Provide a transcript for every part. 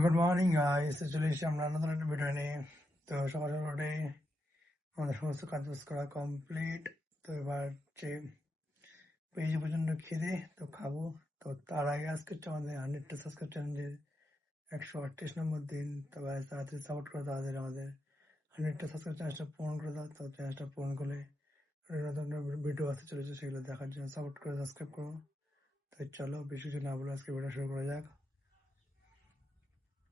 Good morning guys, চলে এসেছি আমরা নতুন একটা ভিডিও নিয়ে। তো সকাল সকাল উঠে আমাদের সমস্ত কাজ বাজ করা কমপ্লিট। তো এবার হচ্ছে পেয়েছি প্রচন্ড খিদে, তো খাবো। তো তার আগে আজকে হচ্ছে আমাদের 100টা সাবস্ক্রাইব চ্যালেঞ্জের 138 নম্বর দিন। তো guys, তাড়াতাড়ি সাপোর্ট করে তাদের আমাদের 100টা সাবস্ক্রাইব চ্যালেঞ্জটা পূরণ করে দাও। তো চ্যালেঞ্জটা পূরণ করলে নতুন ভিডিও আসতে চলেছে, সেগুলো দেখার জন্য সাপোর্ট করে সাবস্ক্রাইব করো। তো চলো বেশি কিছু না বলে আজকে ভিডিও শুরু করা যাক।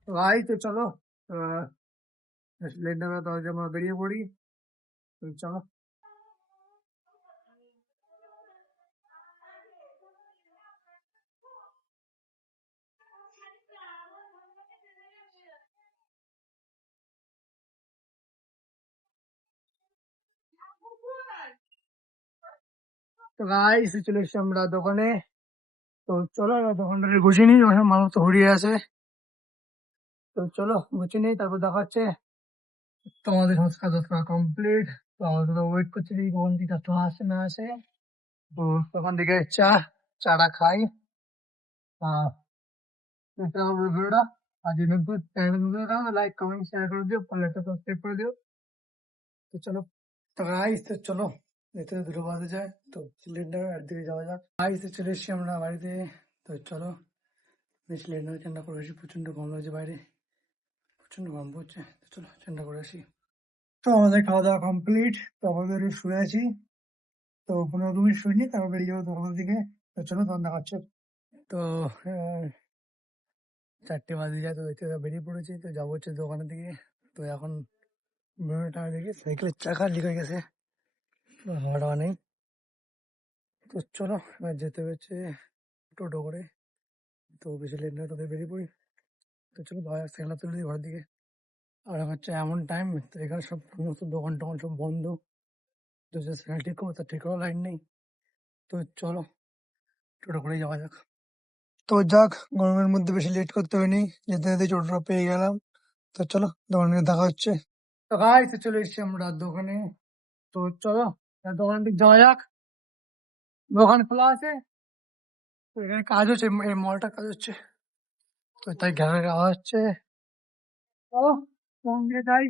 ভাই তো চলো, লেট না করে তাহলে আমরা বেরিয়ে পড়ি। তো চলো। তো গাইস, চলে এসেছি আমরা দোকানে। তো চলো এবার দোকানটাকে গুছিয়ে নিই, ওখানে মানুষ তো হরিয়ে আছে। তো চলো গুছিয়ে নিই, তারপর দেখা হচ্ছে। তো আমাদের সমস্ত কাজ করা কমপ্লিট। তো আমাদের তো ওয়েট করছি দেখি কখন থেকে কাস্টমার আসে না আসে। তো দোকান থেকে চাটা খাই। আহ দেখতে হবে ভিডিওটা। আর যদি নতুন চ্যানেল লাইক কমেন্ট শেয়ার করে দিও, পারলে সাবস্ক্রাইব করে দিও। তো চলো। তো গাইস, তো চলো, যেতে যেতে দুটো বাজে যায়। তো সিলিন্ডার একদিকে যাওয়া যাক। গাইস, চলে এসেছি আমরা বাড়িতে। তো চলো, বেশি লেট না ঠান্ডা করে আসি, প্রচন্ড গরম লাগছে বাইরে, প্রচন্ড গরম পড়ছে। তো চলো ঠান্ডা করে আসি। তো আমাদের খাওয়া দাওয়া কমপ্লিট। তো আমাদের শুয়ে আছি। তো 15 মিনিট শুইনি, তারপর বেরিয়ে যাবো দোকানের দিকে। তো চলো তখন দেখা হচ্ছে। তো 4টে বাজে যায়, তো দেখতে বেরিয়ে পড়েছি। তো যাবো হচ্ছে দোকানের দিকে। তো এখন টাকা দেখি সাইকেলের চাকা লিক হয়ে গেছে, হাওয়া টাওয়া নেই। তো চলো এবার যেতে হচ্ছে টোটো করে। তো বেশি লেট নয়, তোদের বেরিয়ে পড়ি। তো চলো ভাই সাইকেল তুলে দিই ঘরের দিকে। আর এখন হচ্ছে এমন টাইম, তো এখানে সব সমস্ত দোকান টোকান সব বন্ধ। তো যে সাইকেল ঠিক করবো তার ঠিক করার লাইন নেই। তো চলো টোটো করেই যাওয়া যাক। তো যাক, গরমের মধ্যে বেশি লেট করতে হয়নি, যেতে যেতে টোটোটা পেয়ে গেলাম। তো চলো দোকানে দেখা হচ্ছে। তো গাইস, চলে এসেছি আমরা দোকানে। তো চলো এবার দোকানের দিকে যাওয়া যাক। দোকান খোলা আছে। তো এখানে কাজ হচ্ছে, এই মলটা কাজ হচ্ছে। তো তাই ঘেরা আওয়াজ হচ্ছে। চলো দোকান দিকে যাই।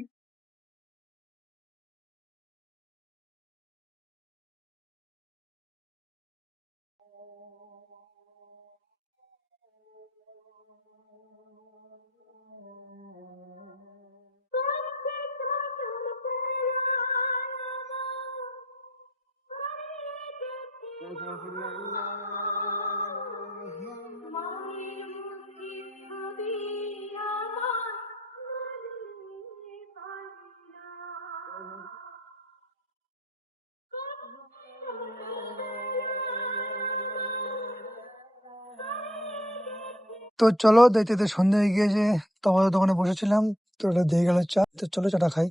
তো চলো, দেখতে দেখতে সন্ধ্যা হয়ে গিয়েছে। তো আমাদের দোকানে বসেছিলাম। তো এটা দিয়ে গেল চা। তো চলো চাটা খাই।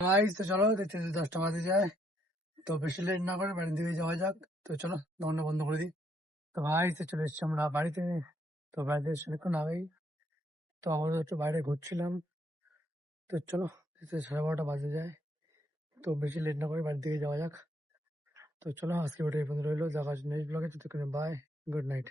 গাইস, তো চলো দেখতে দেখতে 10টা বাজে যায়। তো বেশি লেট না করে বাড়ির দিকে যাওয়া যাক। তো চলো দোকানটা বন্ধ করে দিই। তো গাইস, তো চলে এসেছি আমরা বাড়িতে। তো বাড়িতে এসে অনেকক্ষণ আগেই। তো আমরা একটু বাইরে ঘুরছিলাম। তো চলো দেখতে 12:30 বাজে যায়। তো বেশি লেট না করে বাড়ির দিকে যাওয়া যাক। তো চলো আজকে ভিডিও এই পর্যন্ত রইলো, দেখা হচ্ছে নেক্সট ব্লগে। ততক্ষণে বাই, গুড নাইট।